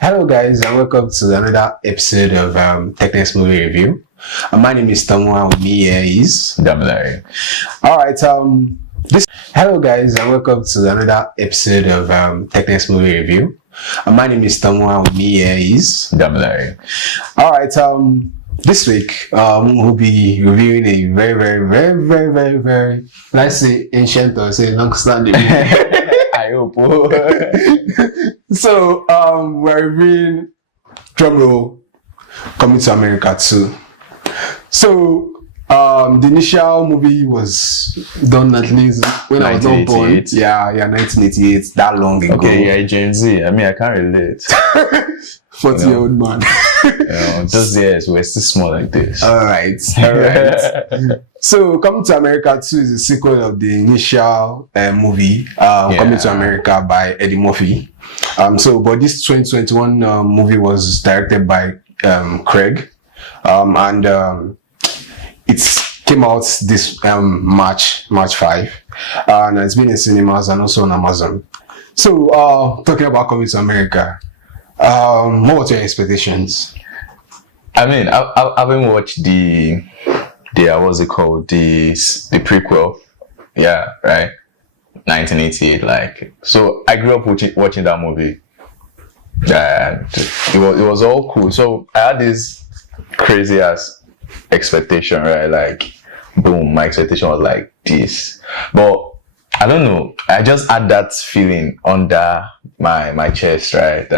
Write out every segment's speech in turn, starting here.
Hello, guys, and welcome to another episode of Technext Movie Review. My name is Tomiwa, and with me here is Damilare. All right, Hello, guys, and welcome to another episode of Technext Movie Review. My name is Tomiwa, and with me here is Damilare. All right, this week we'll be reviewing a very, let's say ancient or say long-standing. I hope. So we're reviewing drumroll Coming to America 2. So the initial movie was done at least when I was not born. Yeah, 1988, that long ago. Okay, yeah, Gen Z. I mean, I can't relate. 40-year-old man. Just yes, we're still small like this. All right. So, Coming to America 2 is a sequel of the initial movie, Coming to America by Eddie Murphy. But this 2021 movie was directed by Craig, and it came out this March 5, and it's been in cinemas and also on Amazon. So, talking about Coming to America, what were your expectations? I mean, I haven't watched the what's it called, the prequel. Yeah, right. 1988. Like, so I grew up watching that movie. It was all cool. So I had this crazy ass expectation, right? Like, boom, my expectation was like this. But I don't know. I just had that feeling under my chest, right?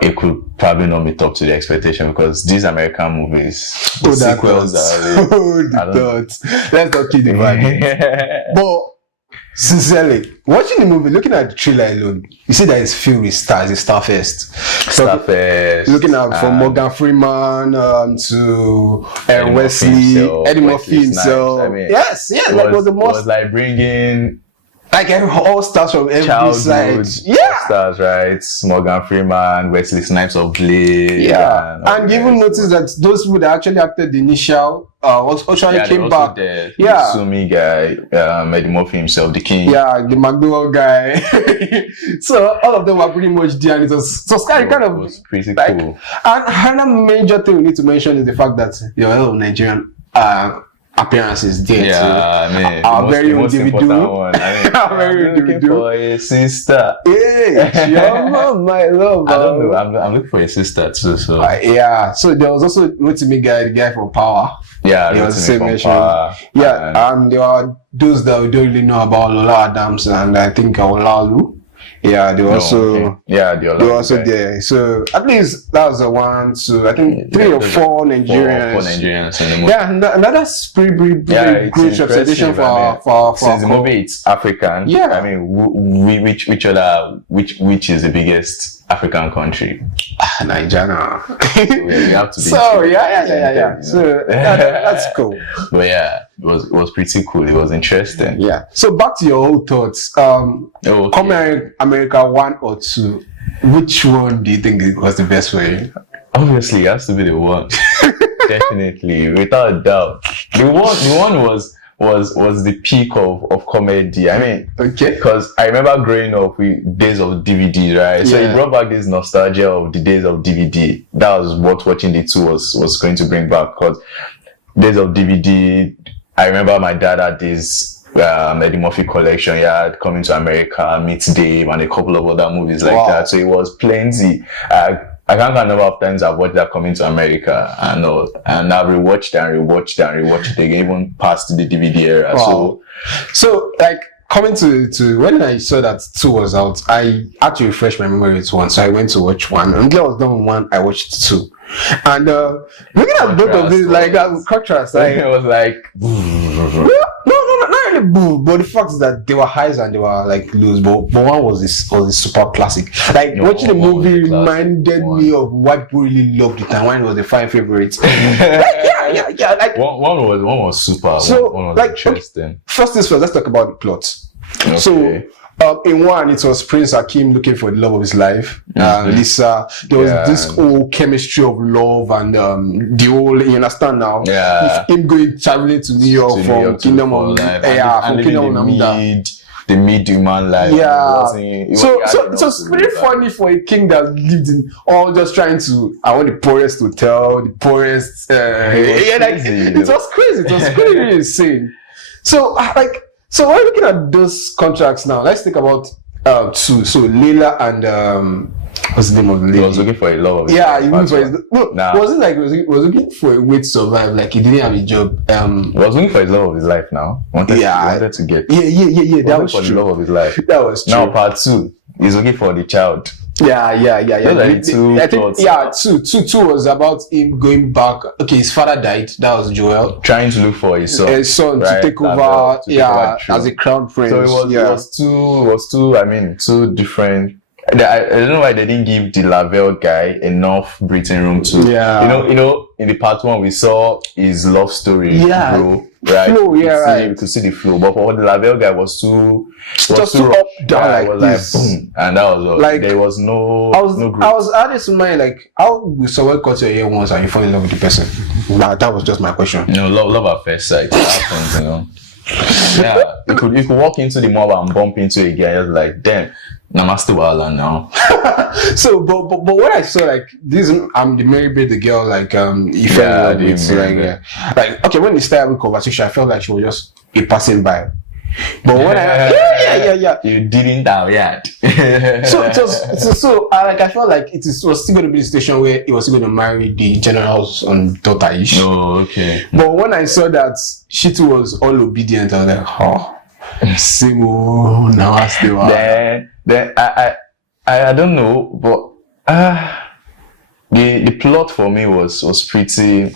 It could probably not meet up to the expectation because these American movies, the sequels Let's not keep the vibe. But sincerely, watching the movie, looking at the trailer alone, you see that it's filled with stars. It's Starfest. Looking at from Morgan Freeman to Eddie Murphy himself. I mean, yes, like was the most. It was like bringing. Like all stars from every side. Yeah. Stars, right? Morgan Freeman, Wesley Snipes of Blade. Yeah. And you even notice that those people that actually acted the initial came back. The Sumi guy, Eddie Murphy himself, the king. Yeah, the McDowell guy. So all of them were pretty much there, and it was kind of was pretty like, cool. And another major thing we need to mention is the fact that your hello Nigerian appearances there too. I mean, our very own Davido. Our very own Davido. For a sister. Hey, your mom, my love. I don't know. I'm looking for a sister too. So so there was also Rotimi guy, the guy from Power. Yeah, he was the same from Power. Yeah, and there are those that we don't really know about Lola Adams and I think Olaolu. Yeah, they were also there. So at least that was the 1, 2, I think 3 or 4 Nigerians. 4 Nigerians in the movie. Yeah, another pretty great representation for since the movie it's African. Yeah, I mean, which is the biggest African country? Nigeria. We have to be. So yeah. So that's cool. But yeah, it was pretty cool. It was interesting. Yeah. So back to your whole thoughts. Coming America 1 or 2, which one do you think was the best for you? Obviously, it has to be the one. Definitely, without a doubt. The one was the peak of comedy. I mean, because I remember growing up with days of DVD, right? So it brought back this nostalgia of the days of DVD. That was what watching the 2 was going to bring back. Because days of DVD, I remember my dad had this Eddie Murphy collection. He had Coming to America, Meet Dave, and a couple of other movies like that. So it was plenty. I can't count the number of times I've watched that Coming to America and I've rewatched it again, even past the DVD era. Wow. So like coming to when I saw that 2 was out, I had to refresh my memory with 1, so I went to watch 1. And when I was done with 1, I watched 2. And looking at both of these, like contrast, it was like no, not really boo, but the fact is that they were highs and they were like lows. But one was a super classic. Like watching the movie reminded me of what people really loved it and when it was the 5 favorites. Like one was super. So one was like interesting. First things first, let's talk about the plot. Okay. So in 1, it was Prince Hakeem looking for the love of his life. Lisa, there was this whole chemistry of love and the whole, you understand now? Yeah. Him traveling to New York from Kingdom of Kingdom of the mid-human life. Yeah. So it's pretty funny for a king that lived in all just trying to. I want the poorest hotel, the poorest. It was crazy. It was really insane. So so we're looking at those contracts now. Let's think about two. So Leila and what's the name of the lady? He was looking for a love. Yeah, he was wasn't like he was looking for a way to survive. Like he didn't have a job. He was looking for the love of his life. Now wanted to get. Yeah. That was for true. The love of his life. That was true. Now part 2, he's looking for the child. Yeah. Two. Two was about him going back. Okay, his father died. That was Joel. Trying to look for his son, to take over. As a crown prince. So it was two different. I don't know why they didn't give the Lavelle guy enough breathing room to. Yeah. You know, in the part 1 we saw his love story. Yeah. Grow, right. Flow, we could see the flow, but for the Lavelle guy was too up down like this. Boom, and that was like there was no. I was at this mind like how will someone cut your ear once and you fall in love with the person? That was just my question. Love at first sight happens. Yeah, you could walk into the mall and bump into a guy just like damn. Namaste Wala now. So, but what I saw like this, I'm the Mary Bay, the girl like he fell in love with like okay when they started with conversation, I felt like she was just a passing by. But when you didn't have yet. So I felt like was still going to be the station where he was still going to marry the general's daughter-ish. Oh, okay. But when I saw that she too was all obedient, I was like, oh. Simo Namaste. Then I don't know, but the plot for me was pretty.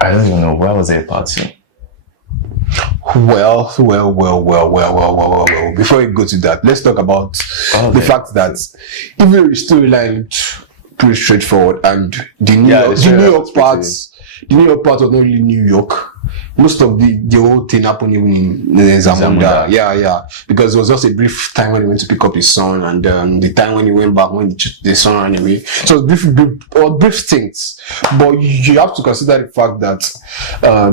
I don't even know, where was it party? Well. Before we go to that, let's talk about the fact that even the storyline looked pretty straightforward, and the New York part was not really New York. Most of the whole thing happened even in Zamunda. Yeah. Because it was just a brief time when he went to pick up his son, and the time when he went back when the son ran away. So brief things. But you have to consider the fact that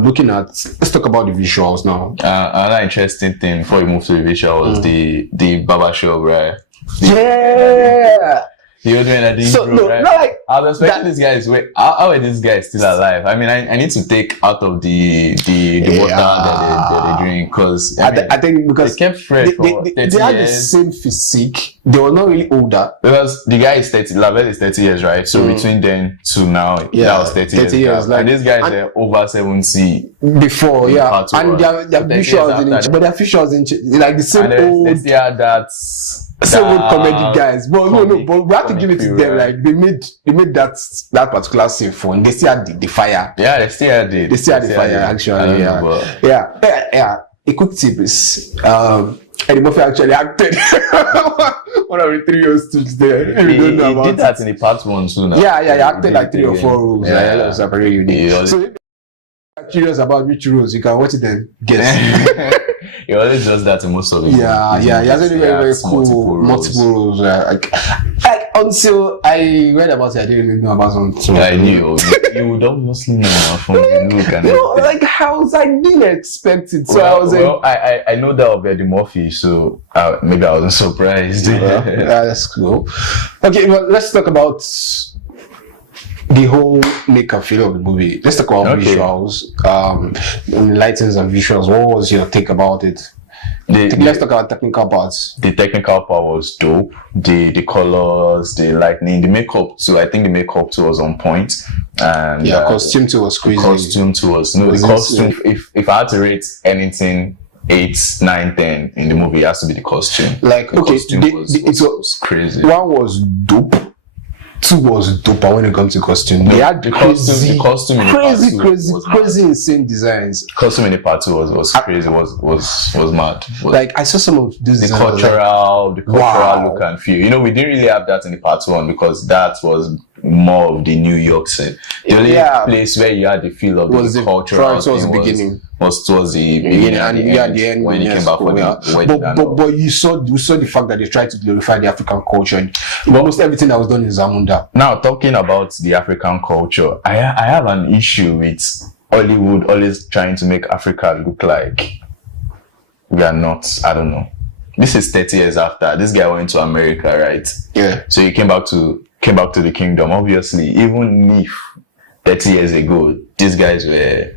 looking at, let's talk about the visuals now. Another interesting thing before we move to the visual was the barber shop, right? Yeah. The old man that didn't grow, right? Like I was expecting these guys. Wait, how are these guys still alive? I mean, I need to take out of the water that they drink because I think because they kept fresh they had the same physique. They were not really older because the guy is 30. Lavelle is 30 years, right? So between then to now, that was 30 years. Like, and these guys are over 70 before, and their visuals but their visuals in like the same old. They still that's. So good comedy guys, but but we have to give it to them. Like they made that particular scene fun. They still had the fire. Yeah, they still had the fire. Actually, yeah. A quick tip is Eddie Murphy actually acted one of the 3 years there. He did that in the part 1 too. Now. Yeah, he acted like 3 or 4 roles. Yeah, that was very unique. So if you're curious about which roles, you can watch it and guess. He always does that in most of it. Yeah. He has a very cool multiple roles. Like until I read about it, I didn't really know about something. I knew you would obviously know from the look and like how I didn't expect it. So I know that of Eddie Murphy, so maybe I wasn't surprised. Yeah, that's cool. Okay, well, let's talk about the whole makeup feel of the movie. Let's talk about visuals, lightings and visuals. What was your take about it? Let's talk about technical parts. The technical part was dope. The colors, the lightning, the makeup too. I think the makeup too was on point. And costume too was crazy. The costume. If I had to rate anything 8, 9, 10 in the movie, it has to be the costume. Like the costume was crazy. One was dope. 2 was dope when it comes to costume. They had the costume crazy insane designs. Costume in the part 2 was crazy, was mad. Like I saw some of these the cultural look and feel. You know, we didn't really have that in the part 1 because that was more of the New York scene. The only place where you had the feel of the cultural towards the beginning. Was towards the beginning and the end when he came back for the wedding. But you saw the fact that they tried to glorify the African culture in almost everything that was done in Zamunda. Now talking about the African culture, I have an issue with Hollywood always trying to make Africa look like we are not. I don't know. This is 30 years after. This guy went to America, right? Yeah. So he came back to the kingdom. Obviously, even if 30 years ago, these guys were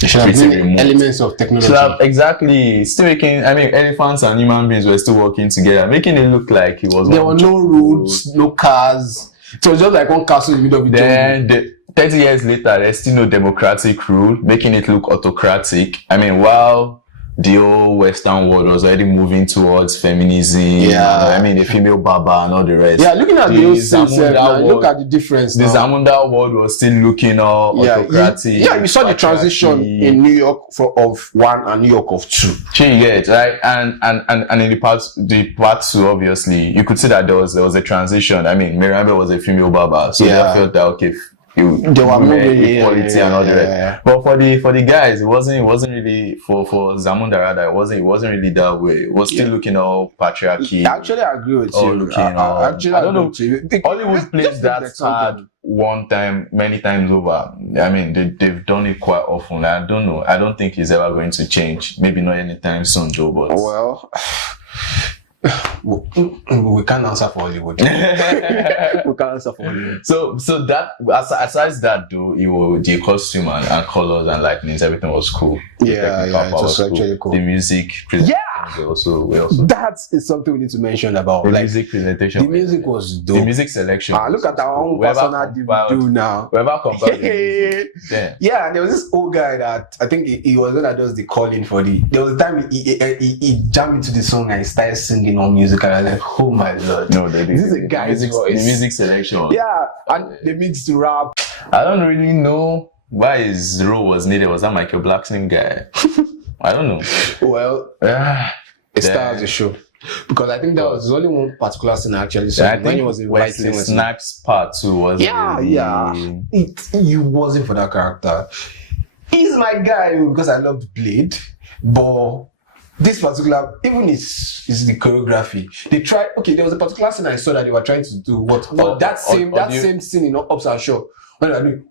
pretty remote. Elements of technology. So exactly, still making. I mean, elephants and human beings were still working together, making it look like it was. There were no roads, no cars. So just like one castle in the middle of the jungle. 30 years later, there's still no democratic rule, making it look autocratic. I mean, while the whole Western world was already moving towards feminism, I mean, the female barber and all the rest. Yeah, looking at the look at the difference. The Zamunda world was still looking all autocratic. You saw the transition in New York of 1 and New York of 2. You get right, and in the part 2, obviously, you could see that there was a transition. I mean, Mirambe was a female barber, so they felt that okay. They were moving equality and all the rest. But for the guys, it wasn't really for Zamunda rather. It wasn't really that way. It was still looking all patriarchy. Actually, I agree with you. I don't know. Hollywood plays that card many times over. I mean, they've done it quite often. I don't know. I don't think it's ever going to change. Maybe not anytime soon, though. But well. We can't answer for Hollywood. We can't answer for Hollywood. So that aside that though, the costume and colors and lightnings, everything was cool. It was actually cool. The music also that is something we need to mention about. The music presentation. The music was dope. The music selection. Look at our own personal do now. Whoever compared yeah, there was this old guy that I think he was the one that does the calling for there was a time he jammed into the song and he started singing on music and I was like, oh my lord. No, this is a guy's voice. The music selection. Yeah, and they mixed rap. I don't really know why his role was needed. Was that Michael Blackson guy? I don't know. Well, it stars the show. Because I think there was only one particular scene actually. So I think it was Wesley Snipes part 2 was It wasn't for that character. He's my guy because I loved Blade, but this particular, even is the choreography. They tried. Okay, there was a particular scene I saw that they were trying to do that same scene in Ups and Shaw. When I do,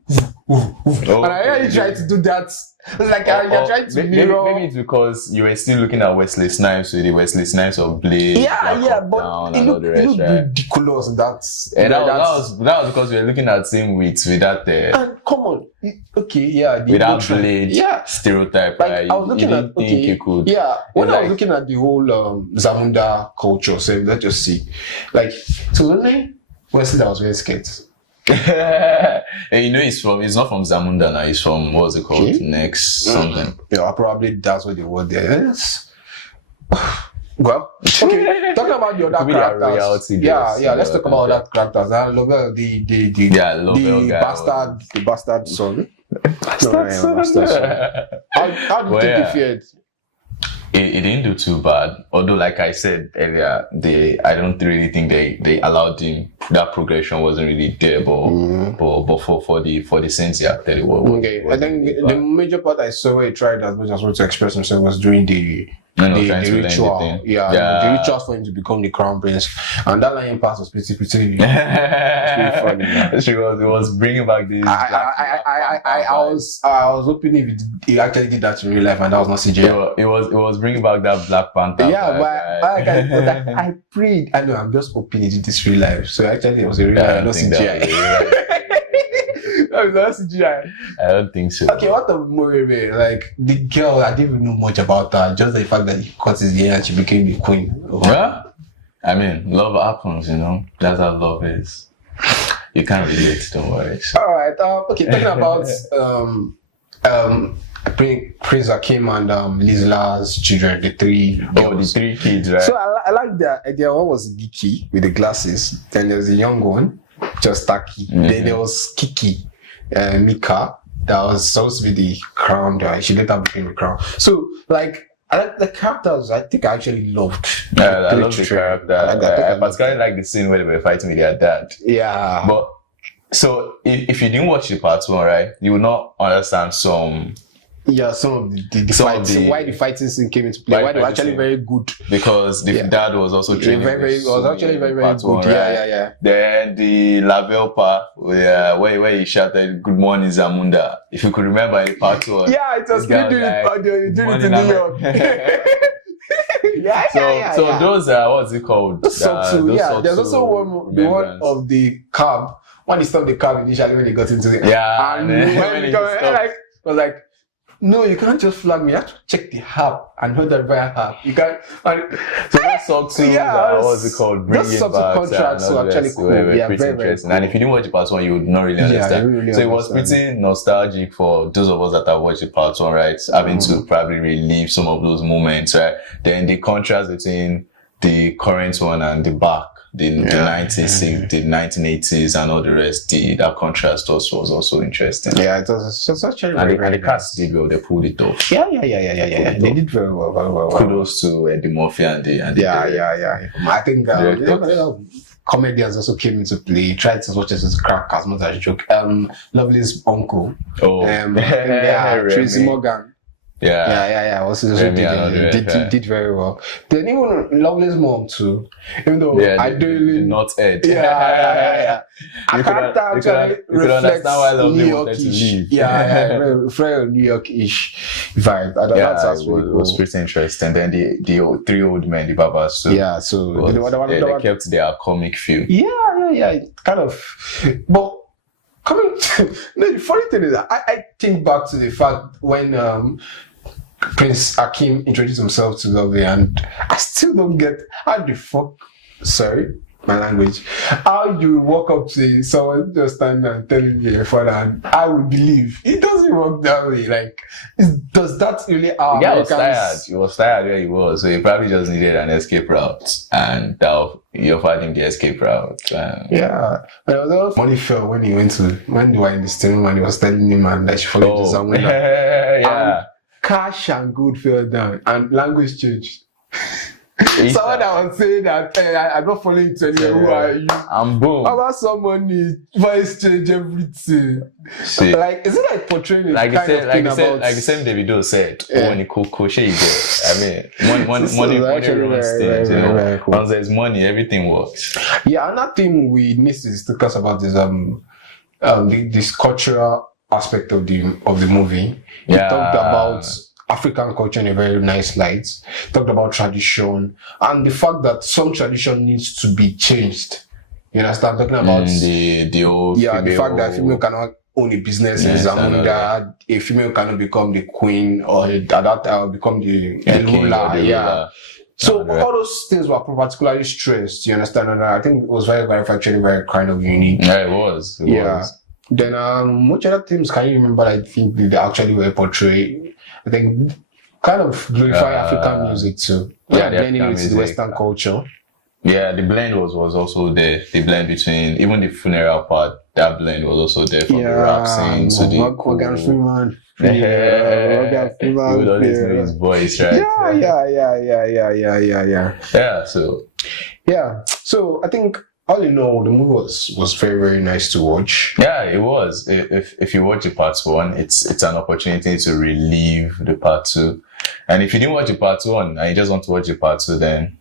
and I really tried to do that. It's like you're trying to mirror. Maybe it's because you were still looking at Wesley Snipes with the Wesley Snipes of Blade. But it looked ridiculous. That was because we were looking at same with that. And come on, without Blade stereotype. Like, I was looking at when I was looking at the whole Zamunda culture. So let's just see, like, so only Wesley that was wearing skirts. And he's not from Zamunda now, he's from what's it called? Next something. Yeah, probably that's what they were there. Yes. Well, okay. Talking about the other characters. Let's talk about other characters. Lovell, the bastard son. Bastard son. How do you think he fared? It didn't do too bad. Although, like I said earlier, I don't really think they allowed him. That progression wasn't really there, but for the sense he acted, it was. Okay, I think the major part I saw where he tried as much as well to express himself was during the ritual. The rituals for him to become the crown prince, and that line part was pretty funny. She was bringing back this. I was hoping if he actually did that in real life, and that was not CGI. It was bringing back that Black Panther. But I prayed. I know. I'm just hoping he did this real life. So actually, it was a real life, not CGI. CGI. I don't think so. Okay, what the movie? Like the girl, I didn't even know much about her. Just the fact that he cut his hair and she became the queen. Yeah, I mean, love happens. That's how love is. You can't relate. Don't worry. So. All right. Okay, talking about Prince Akeem and Lizla's children, the three kids, right? So I like the idea. One was Geeky with the glasses. Then there was a young one, just Taki. Then there was Kiki. Mika, that was supposed to be the crown guy. She later became the crown. So, like, I like the characters. I think I actually loved. I love the character. I particularly like the scene where they were fighting with their dad. Yeah. But so if you didn't watch the part 1, right, you will not understand some of the fights, why the fighting scene came into play, why they were actually very good. Because the dad was also training. Was actually very good. 1, right? Yeah. Then the Lavelle part, where he shouted, "Good morning, Zamunda." If you could remember in part 1. Yeah, it was you doing it in New York. So those are what's it called? There's also one of the cab. When he stopped the cab initially when he got into it. Yeah. And when he was like, no, you cannot just flag me. You have to check the app and hold that via app. You can't. So that's something. What's it called? Bringing back contracts are actually cool. Very interesting. Cool. And if you didn't watch the part one, you would not really understand. So it was pretty nostalgic for those of us that have watched the part one, right? Having to probably relive some of those moments, right? Then the contrast between the current one and the back. The 1980s and all the rest, that contrast also was also interesting. Yeah, it was actually and the cast did well, they pulled it off. Yeah. They did very well. Kudos to Eddie Murphy and the I think comedians also came into play. Tried to watch it as a crack as much as a joke. Lovely's uncle. Tracy Morgan. Yeah. Also did very well. Then even Lovely's mom too. Even though I did not Ed. Yeah. You could understand why Lovely wanted to leave. Very New York-ish vibe. It was pretty interesting. Then the three old men, the Babas. So yeah, so they kept their comic feel. Yeah. Kind of, but. The funny thing is that I think back to the fact when Prince Akeem introduced himself to Lovely, and I still don't get how the fuck. Sorry, my language. How you walk up to someone just stand and telling me your father, and I would believe it doesn't work that way. Like, does that really? The guy was tired. He was tired where he was, so he probably just needed an escape route, and you offered him the escape route. But it was funny felt when they were in the steering when he was telling him and that she followed to someone. And cash and gold fell down and language changed. Someone that was saying that I'm not following to anywhere. Who are you? And boom. How about someone voice change everything? See, like, is it like portraying like the same Davido said when he cool shit you get. I mean, money runs things. Cool. Once there's money, everything works. Yeah, another thing we need to discuss about is this cultural aspect of the movie. We talked about African culture in a very nice light. Talked about tradition and the fact that some tradition needs to be changed. You understand? Talking about the old the fact that female cannot own a business in Zamunda, a female cannot become the queen or at that time become the ruler. So all those things were particularly stressed. You understand? And I think it was very actually very kind of unique. Yeah, it was. It was. Then which other themes can you remember? I think they actually were portrayed. I think kind of glorify African music too. Blending it with the Western culture. Yeah, the blend was also there. The blend between even the funeral part, that blend was also there from the rap scene to the Morgan Freeman. He would always know his voice, right? Yeah. So I think all in all, the movie was very, very nice to watch. Yeah, it was. If you watch the part one, it's an opportunity to relive the part two. And if you didn't watch the part one and you just want to watch the part two, then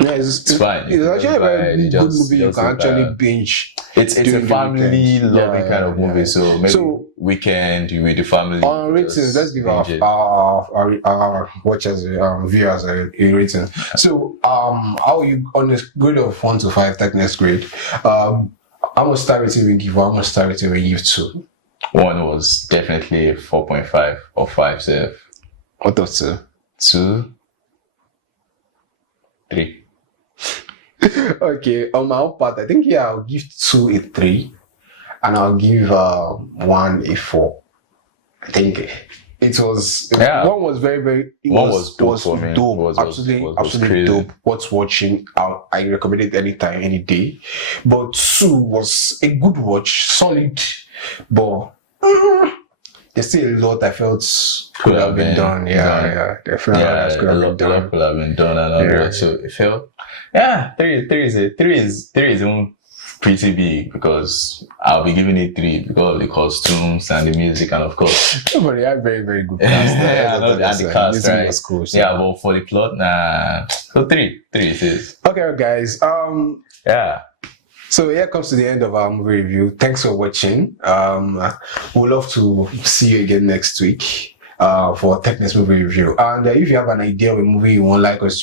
it's fine. It's actually a very good movie. You can actually binge. It's a family loving kind of movie. So maybe weekend with the family. On ratings, let's give our watchers, viewers a rating. So how are you on a grade of 1 to 5? Technext grade. How much star rating we give? How much star rating we give to? One was definitely 4.5 or 5. So what was 2? 2, 3. Okay, on my own part, I think I'll give 2 a 3, and I'll give 1 a 4. I think it was one was very very dope. Absolutely dope. What's watching? I recommend it anytime, any day. But 2 was a good watch, solid, but there's still a lot I felt could have been done. Definitely. Could have been done and all that. So it felt 3 is even pretty big because I'll be giving it 3 because of the costumes and the music and of course. But they had very, very good cast. And the cast, right? Was cool, so. Yeah, but for the plot, so 3 it is. Okay, guys. So here comes to the end of our movie review. Thanks for watching. We'd love to see you again next week for Technext Movie Review. And if you have an idea of a movie you would like us to